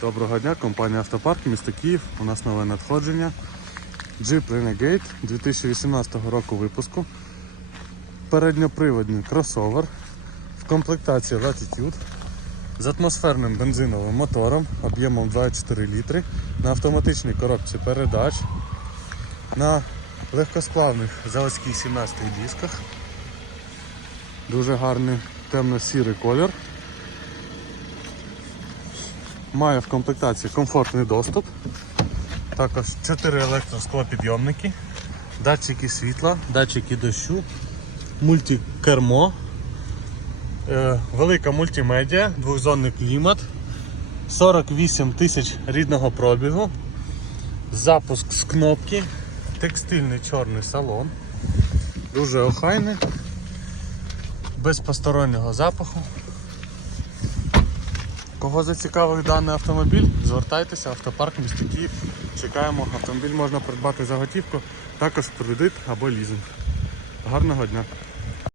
Доброго дня, компанія Автопарк, місто Київ. У нас нове надходження. Jeep Renegade 2018 року випуску. Передньоприводний кросовер в комплектації Latitude з атмосферним бензиновим мотором об'ємом 2,4 літри на автоматичній коробці передач на легкосплавних заводських 17 дисках. Дуже гарний темно-сірий колір. Має в комплектації комфортний доступ. Також 4 електросклопідйомники, датчики світла, датчики дощу, мультикермо, е, велика мультимедіа, двохзонний клімат, 48 тисяч рідного пробігу, запуск з кнопки, текстильний чорний салон, дуже охайний, без постороннього запаху. Кого зацікавив даний автомобіль, звертайтеся, автопарк місто Київ. Чекаємо. Автомобіль можна придбати за готівку, також кредит або лізинг. Гарного дня!